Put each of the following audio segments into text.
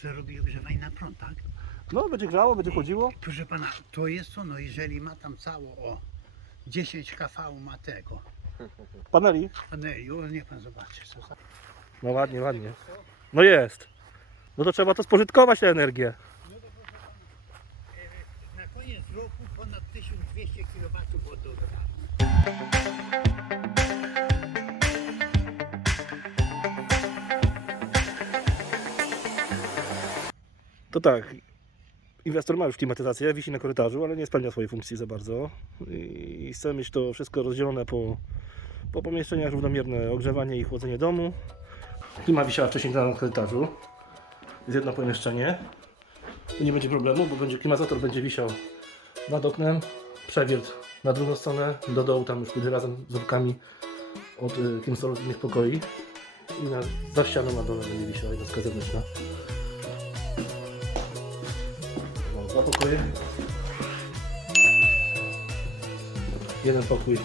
że robi ogrzewanie na prąd, tak? No, będzie grało, będzie chodziło. Proszę pana, to jest co, no jeżeli ma tam cało o 10 kV ma tego Paneli. paneli, o, niech pan zobaczy co za... No ładnie, ładnie. No jest. No to trzeba to spożytkować tę energię. Na koniec roku ponad 1200 kW oddała. To tak. Inwestor ma już klimatyzację, wisi na korytarzu, ale nie spełnia swojej funkcji za bardzo. I chce mieć to wszystko rozdzielone po, po pomieszczeniach, równomierne ogrzewanie i chłodzenie domu. Klima wisiała wcześniej na korytarzu. Jest jedno pomieszczenie. I nie będzie problemu, bo będzie klimatyzator będzie wisiał nad oknem, przewirt na drugą stronę, do dołu tam już pójdzie razem z rurkami od y, innych pokoi. I na, za ścianą na dole będzie wisiała jednostka zewnętrzna. Dwa pokoje. Jeden pokój.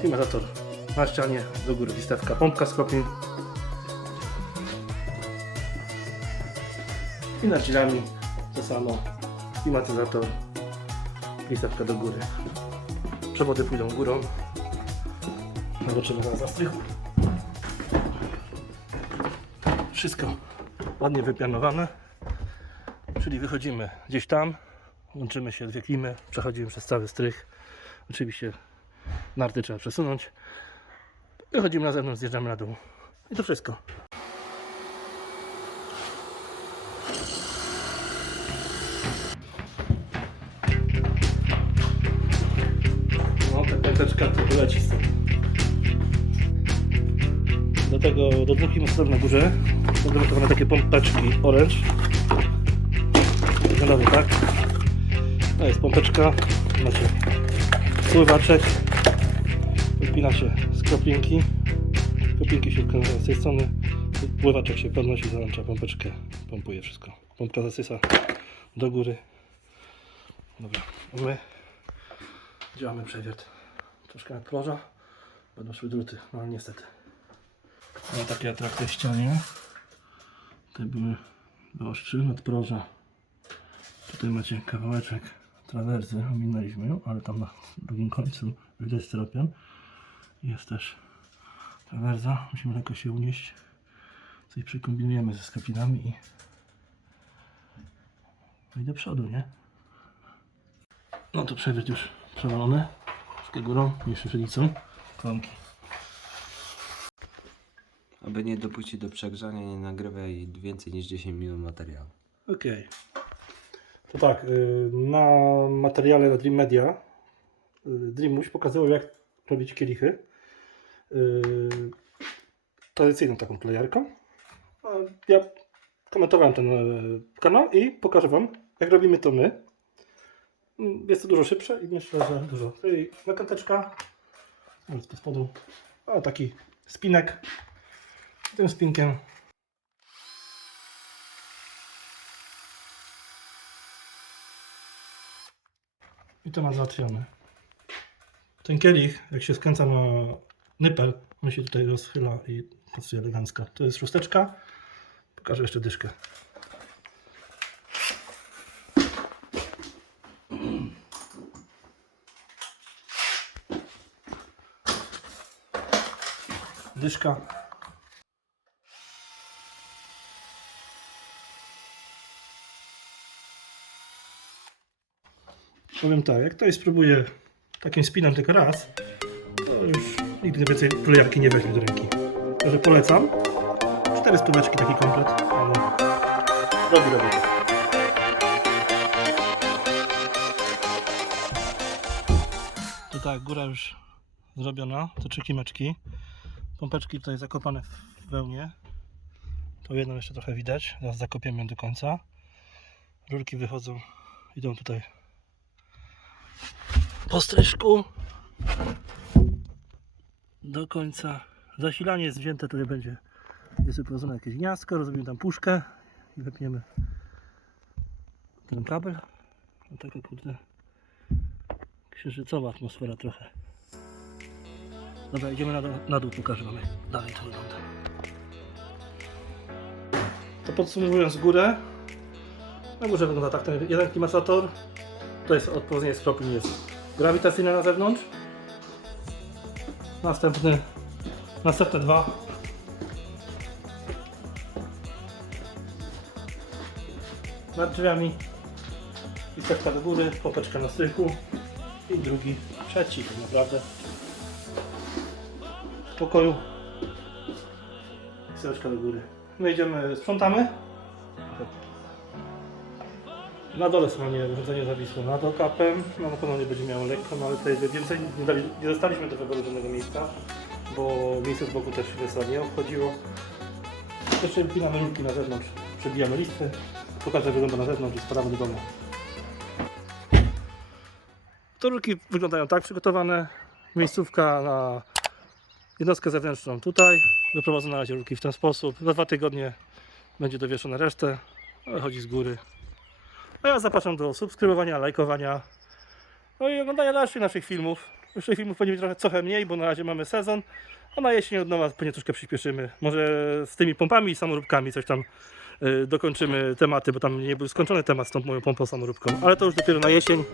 Klimatyzator na ścianie, do góry wistewka, pompka z kropli. I nad drzwiami to samo. Klimatyzator, wistewka do góry. Przewody pójdą górą. Zobaczymy na zastrychu. Wszystko ładnie wypianowane. Czyli wychodzimy gdzieś tam, łączymy się dwie klimy, przechodzimy przez cały strych. Oczywiście narty trzeba przesunąć. Wychodzimy na zewnątrz, zjeżdżamy na dół. I to wszystko. No, ta piąteczka to leci. Do tego, do dwóch klimatyzatorów na górze wymontowane takie pompeczki orange. Wyglądały tak. To jest pompeczka. Macie pływaczek. Wypina się z kroplinki. Kroplinki się wkręcają z tej strony. Pływaczek się podnosi, załącza pompeczkę. Pompuje wszystko. Pompka zasysa do góry. Dobra. My działamy przewiert. Troszkę nad ploża. Będą szły druty, no ale niestety. Mam takie atrakcje w ścianie. Te były oszczy nadproża. Tutaj macie kawałeczek trawersy, ominęliśmy ją, ale tam na drugim końcu widać styropian. Jest też trawersa, musimy lekko się unieść. Coś przekombinujemy ze skapinami i no i do przodu, nie? No to przewiód już przewalony. Wszystkie górą, nie szyfelicą. Klamki. Aby nie dopuścić do przegrzania, nie nagrywaj więcej niż 10 minut materiału. Okej. To tak, y, na materiale na Dream Media y, Dreamuś pokazywał jak robić kielichy. Y, Tradycyjną taką klejarką. Ja komentowałem ten kanał i pokażę Wam jak robimy to my. Mm, Jest to dużo szybsze i myślę, że dużo. Tutaj nakanteczka, nawet pod spodu, a taki spinek. Tym spinkiem I to ma załatwione. Ten kielich, jak się skręca na nypel, on się tutaj rozchyla i pracuje elegancko. To jest szósteczka. Pokażę jeszcze dyszkę. Dyszka. Powiem tak, jak ktoś spróbuje takim spinem tylko raz, to już nigdy więcej plejarki nie weźmie do ręki. Także polecam. Cztery stóweczki taki komplet, ale robi robotę. To tak, góra już zrobiona, te trzy kimeczki. Pompeczki tutaj zakopane w wełnie. To jedną jeszcze trochę widać, zaraz zakopiemy ją do końca. Rurki wychodzą, idą tutaj po stryżku do końca. Zasilanie jest wzięte, tutaj będzie jest wyprowadzone jakieś gniazdko, rozumiem tam puszkę i wepniemy ten kabel. No taka kurde księżycowa atmosfera trochę. Dobra, idziemy na, dół- na dół, pokażę wam dalej to wygląda. To podsumowując górę. Na górze wygląda tak ten jeden klimatyzator. To jest odpowiednie skropień jest grawitacyjny na zewnątrz. Następny, następne dwa. Nad drzwiami. Listewka do góry, popeczka na strychu. I drugi, trzeci tak naprawdę. W pokoju. Listewka do góry. My idziemy, sprzątamy. Na dole są nie urządzenie zawisło nad okapem. No na pewno nie będzie miało lekko, no ale tutaj więcej nie, dali, nie dostaliśmy do wyboru żadnego miejsca, bo miejsce z boku też się nie obchodziło. Jeszcze wypinamy rurki na zewnątrz, przebijamy listy, pokażę jak wygląda na zewnątrz i spadamy do domu. To rurki wyglądają tak przygotowane. Miejscówka na jednostkę zewnętrzną tutaj. Wyprowadzone na razie rurki w ten sposób. Za dwa tygodnie będzie dowieszone resztę, ale chodzi z góry. A ja zapraszam do subskrybowania, lajkowania. No i oglądania dalszych naszych filmów. Już tych filmów będzie trochę, trochę mniej, bo na razie mamy sezon. A na jesień od nowa pewnie troszkę przyspieszymy. Może z tymi pompami i samoróbkami coś tam y, dokończymy tematy, bo tam nie był skończony temat z tą moją pompą samoróbką. Ale to już dopiero na jesień.